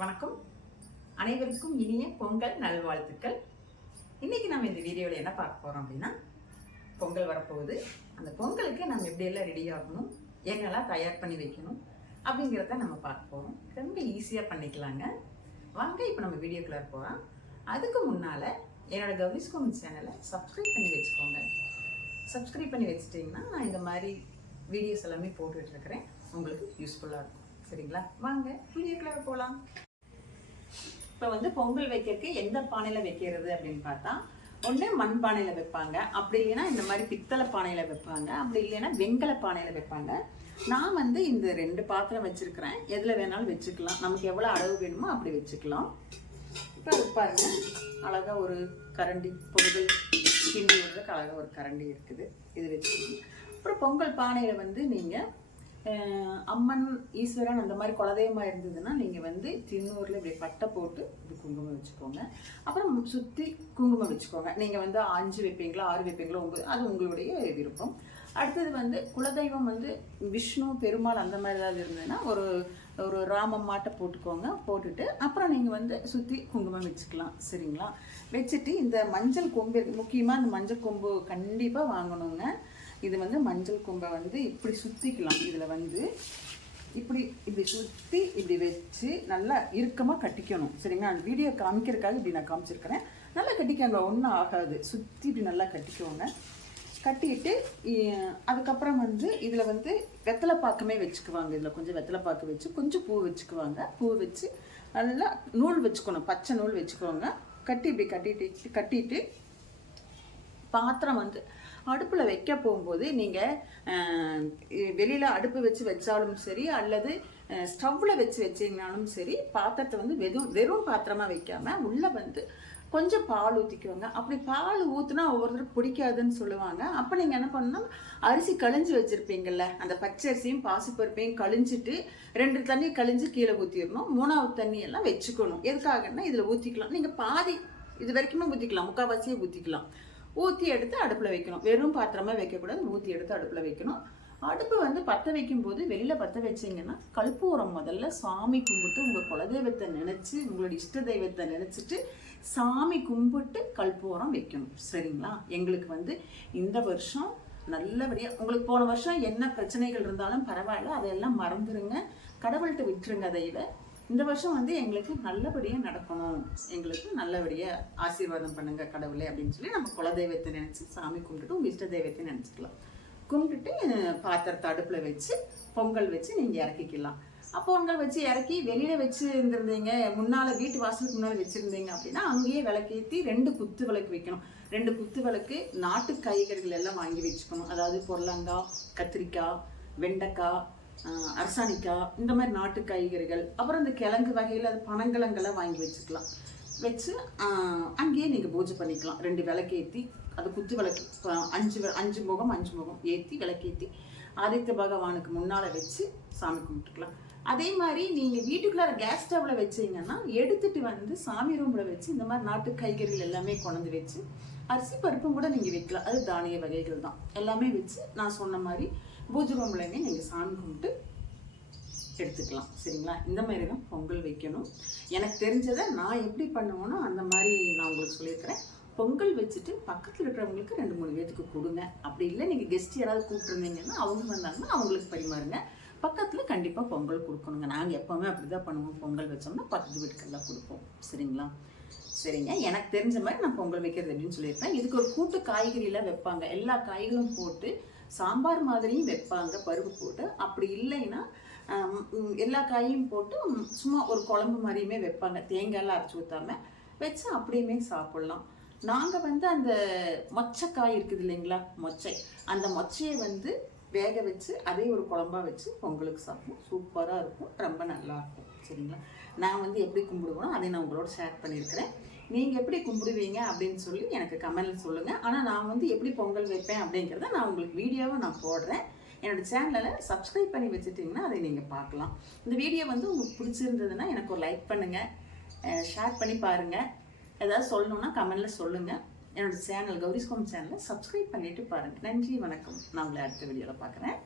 வணக்கம். அனைவருக்கும் இனிய பொங்கல் நல்வாழ்த்துக்கள். இன்னைக்கு நம்ம இந்த வீடியோவில் என்ன பார்க்க போறோம் அப்படின்னா, பொங்கல் வரப்போகுது. அந்த பொங்கலுக்கு நம்ம எப்படியெல்லாம் ரெடி ஆகணும், என்னெல்லாம் தயார் பண்ணி வைக்கணும் அப்படிங்கிறத நம்ம பார்க்க போறோம். ரொம்ப ஈஸியாக பண்ணிக்கலாங்க. வாங்க இப்போ நம்ம வீடியோக்குள்ள போகிறோம். அதுக்கு முன்னால் என்னோட கௌரிஸ் கோமன் சேனலை சப்ஸ்கிரைப் பண்ணி வச்சுக்கோங்க. சப்ஸ்கிரைப் பண்ணி வச்சுட்டிங்கன்னா நான் இந்த மாதிரி வீடியோஸ் எல்லாமே போட்டுட்டு இருக்கிறேன். உங்களுக்கு யூஸ்ஃபுல்லாக இருக்கும். சரிங்களா? வாங்க வீடியோக்குள்ள போகலாம். இப்போ பொங்கல் வைக்கிறதுக்கு எந்த பானையில் வைக்கிறது அப்படின்னு பார்த்தா, ஒன்று மண் பானையில் வைப்பாங்க, அப்படி இல்லைன்னா இந்த மாதிரி பித்தளை பானையில் வைப்பாங்க, அப்படி இல்லைன்னா வெங்கல பானையில் வைப்பாங்க. நான் இந்த 2 பாத்திரம் வச்சுருக்கிறேன். எதில் வேணாலும் வச்சுக்கலாம். நமக்கு எவ்வளோ அளவு வேணுமோ அப்படி வச்சுக்கலாம். இப்போ அது பாருங்க, அழகாக ஒரு கரண்டி பொங்கல் கிண்டி விடுறதுக்கு அழகாக ஒரு கரண்டி இருக்குது. இது வச்சுக்கணும். அப்புறம் பொங்கல் பானையில் நீங்கள் அம்மன் ஈஸ்வரன் அந்த மாதிரி குலதெய்வமாக இருந்ததுன்னா நீங்கள் தின்னூரில் இப்படி பட்டை போட்டு இப்படி குங்குமம் வச்சுக்கோங்க. அப்புறம் சுற்றி குங்குமம் வச்சுக்கோங்க. நீங்கள் 5 வைப்பீங்களா 6 வைப்பீங்களா 9, அது உங்களுடைய விருப்பம். அடுத்தது குலதெய்வம் விஷ்ணு பெருமாள் அந்த மாதிரி ஏதாவது இருந்ததுன்னா ஒரு ராமம் மாட்டை போட்டுக்கோங்க. போட்டுட்டு அப்புறம் நீங்கள் சுற்றி குங்குமம் வச்சுக்கலாம். சரிங்களா? வச்சுட்டு இந்த மஞ்சள் கொம்பு, முக்கியமாக இந்த மஞ்சள் கொம்பு கண்டிப்பாக வாங்கணுங்க. இது மஞ்சள் கொம்பை இப்படி சுற்றிக்கலாம். இதில் இப்படி சுற்றி இப்படி வச்சு நல்லா இறுக்கமாக கட்டிக்கணும். சரிங்களா? அந்த வீடியோ காமிக்கிறதுக்காக இப்படி நான் காமிச்சிருக்கிறேன். நல்லா கட்டிக்கோங்க, ஒன்றும் ஆகாது. சுற்றி இப்படி நல்லா கட்டிக்கோங்க. கட்டிட்டு அதுக்கப்புறம் இதில் வெத்தலை பாக்குமே வச்சுக்குவாங்க. இதில் கொஞ்சம் வெத்தலை பாக்கு வச்சு கொஞ்சம் பூ வச்சுக்குவாங்க. பூ வச்சு நல்லா நூல் வச்சுக்கணும், பச்சை நூல் வச்சுக்கோங்க. இப்படி கட்டிட்டு பாத்திரம் அடுப்பில் வைக்க போகும்போது நீங்கள் வெளியில் அடுப்பு வச்சு வச்சாலும் சரி, அல்லது ஸ்டவ்வில் வச்சு வச்சிங்கனாலும் சரி, பாத்திரத்தை வெறும் பாத்திரமாக வைக்காமல் உள்ளே கொஞ்சம் பால் ஊற்றிக்குவாங்க. அப்படி பால் ஊற்றுனா ஒவ்வொருத்தரும் பிடிக்காதுன்னு சொல்லுவாங்க. அப்போ நீங்கள் என்ன பண்ணணும், அரிசி கழிஞ்சு வச்சுருப்பீங்கள்ல, அந்த பச்சை அரிசியும் பாசிப்பருப்பையும் கழிஞ்சிட்டு 2 தண்ணி கழிஞ்சு கீழே ஊற்றிடணும். 3வது தண்ணியெல்லாம் வச்சுக்கணும். எதுக்காகன்னா இதில் ஊற்றிக்கலாம். நீங்கள் பாதி இது வரைக்குமே ஊற்றிக்கலாம், முக்கால்வாசியே ஊற்றிக்கலாம். ஊற்றி எடுத்து அடுப்பில் வைக்கணும். வெறும் பாத்திரமாக வைக்கக்கூடாது, ஊற்றி எடுத்து அடுப்பில் வைக்கணும். அடுப்பு பற்ற வைக்கும்போது வெளியில் பற்ற வச்சிங்கன்னா கற்பூரம் முதல்ல சாமி கும்பிட்டு உங்கள் குலதெய்வத்தை நினச்சி உங்களோட இஷ்ட தெய்வத்தை நினச்சிட்டு சாமி கும்பிட்டு கற்பூரம் வைக்கணும். சரிங்களா? எங்களுக்கு இந்த வருஷம் நல்லபடியாக, உங்களுக்கு போன வருஷம் என்ன பிரச்சனைகள் இருந்தாலும் பரவாயில்ல, அதையெல்லாம் மறந்துடுங்க, கடவுள்கிட்ட விட்டுருங்க. அதையில இந்த வருஷம் எங்களுக்கு நல்லபடியாக நடக்கணும், எங்களுக்கு நல்லபடியாக ஆசீர்வாதம் பண்ணுங்க கடவுளே அப்படின்னு சொல்லி நம்ம குலதெய்வத்தை நினச்சி சாமி கும்பிட்டுட்டு உங்கள் இஷ்ட தெய்வத்தை நினச்சிக்கலாம். கும்பிட்டுட்டு பாத்திரத்தை அடுப்பில் வச்சு பொங்கல் வச்சு நீங்கள் இறக்கிக்கலாம். பொங்கல் வச்சு இறக்கி வெளியில் வச்சு இருந்திருந்தீங்க, முன்னால் வீட்டு வாசலுக்கு முன்னால் வச்சுருந்தீங்க அப்படின்னா அங்கேயே விளக்கேற்றி 2 குத்து விளக்கு வைக்கணும். 2 குத்து விளக்கு நாட்டு காய்கறிகள் எல்லாம் வாங்கி வச்சுக்கணும். அதாவது பொருளங்காய், கத்திரிக்காய், வெண்டைக்காய், அரசாணிக்காய், இந்த மாதிரி நாட்டு காய்கறிகள். அப்புறம் இந்த கிழங்கு வகையில் அது பனங்கிழங்கெல்லாம் வாங்கி வச்சுக்கலாம். வச்சு அங்கேயே நீங்கள் பூஜை பண்ணிக்கலாம். 2 விளக்கேற்றி அது குத்து விளக்கு 5 முகம் ஏற்றி விளக்கேற்றி ஆதித்ய பகவானுக்கு முன்னால் வச்சு சாமி கும்பிட்டுக்கலாம். அதே மாதிரி நீங்கள் வீட்டுக்குள்ளார கேஸ் ஸ்டவ்வில் வச்சிங்கன்னா எடுத்துகிட்டு சாமி ரூமில் வச்சு இந்த மாதிரி நாட்டு காய்கறிகள் எல்லாமே கொண்டு வச்சு அரிசி பருப்பும் கூட நீங்கள் வைக்கலாம். அது தானிய வகைகள் தான். எல்லாமே வச்சு நான் சொன்ன மாதிரி பூஜை ரூம்லையுமே நீங்கள் சாமி கும்பிட்டு எடுத்துக்கலாம். சரிங்களா? இந்த மாதிரி தான் பொங்கல் வைக்கணும். எனக்கு தெரிஞ்சதை நான் எப்படி பண்ணுவேனோ அந்த மாதிரி நான் உங்களுக்கு சொல்லியிருக்கிறேன். பொங்கல் வச்சுட்டு பக்கத்தில் இருக்கிறவங்களுக்கு 2-3 பேத்துக்கு கொடுங்க. அப்படி இல்லை நீங்கள் கெஸ்ட் யாராவது கூப்பிட்டுருந்தீங்கன்னா அவங்க வந்தாங்கன்னா அவங்களுக்கு பரிமாறுங்க. பக்கத்தில் கண்டிப்பாக பொங்கல் கொடுக்கணுங்க. நாங்கள் எப்போவுமே அப்படி தான் பண்ணுவோம். பொங்கல் வச்சோம்னா 10 வீட்டுக்கெல்லாம் கொடுப்போம். சரிங்களா? சரிங்க. எனக்கு தெரிஞ்ச மாதிரி நான் பொங்கல் வைக்கிறது அப்படின்னு சொல்லியிருப்பேன். இதுக்கு ஒரு கூட்டு காய்கறியெல்லாம் வைப்பாங்க. எல்லா காய்களும் போட்டு சாம்பார் மாதிரியும் வைப்பாங்க, பருப்பு போட்டு. அப்படி இல்லைன்னா எல்லா காயும் போட்டு சும்மா ஒரு குழம்பு மாதிரியுமே வைப்பாங்க, தேங்காயெல்லாம் அரைச்சி ஊற்றாமல் வச்சு அப்படியுமே சாப்பிட்லாம். நாங்கள் அந்த மொச்சக்காய் இருக்குது இல்லைங்களா, மொச்சை, அந்த மொச்சையை வேக வச்சு அதே ஒரு குழம்பா வச்சு பொங்கலுக்கு சாப்பிடுவோம். சூப்பராக இருக்கும், ரொம்ப நல்லாயிருக்கும். சரிங்களா? நான் எப்படி கும்பிடுவோம் அதை நான் உங்களோட ஷேர் பண்ணியிருக்கிறேன். நீங்கள் எப்படி கும்பிடுவீங்க அப்படின்னு சொல்லி எனக்கு கமெண்ட்டில் சொல்லுங்கள். ஆனால் நான் எப்படி பொங்கல் வைப்பேன் அப்படிங்கிறத நான் உங்களுக்கு வீடியோவை நான் போடுறேன். என்னோடய சேனலில் சப்ஸ்கிரைப் பண்ணி வச்சுட்டிங்கன்னா அதை நீங்கள் பார்க்கலாம். இந்த வீடியோ உங்களுக்கு பிடிச்சிருந்ததுன்னா எனக்கு ஒரு லைக் பண்ணுங்கள், ஷேர் பண்ணி பாருங்கள். ஏதாவது சொல்லணுன்னா கமெண்டில் சொல்லுங்கள். என்னோடய சேனல் கௌரிஸ் கோமன் சேனலை சப்ஸ்கிரைப் பண்ணிவிட்டு பாருங்கள். நன்றி, வணக்கம். நான் உங்களை அடுத்த வீடியோவில் பார்க்குறேன்.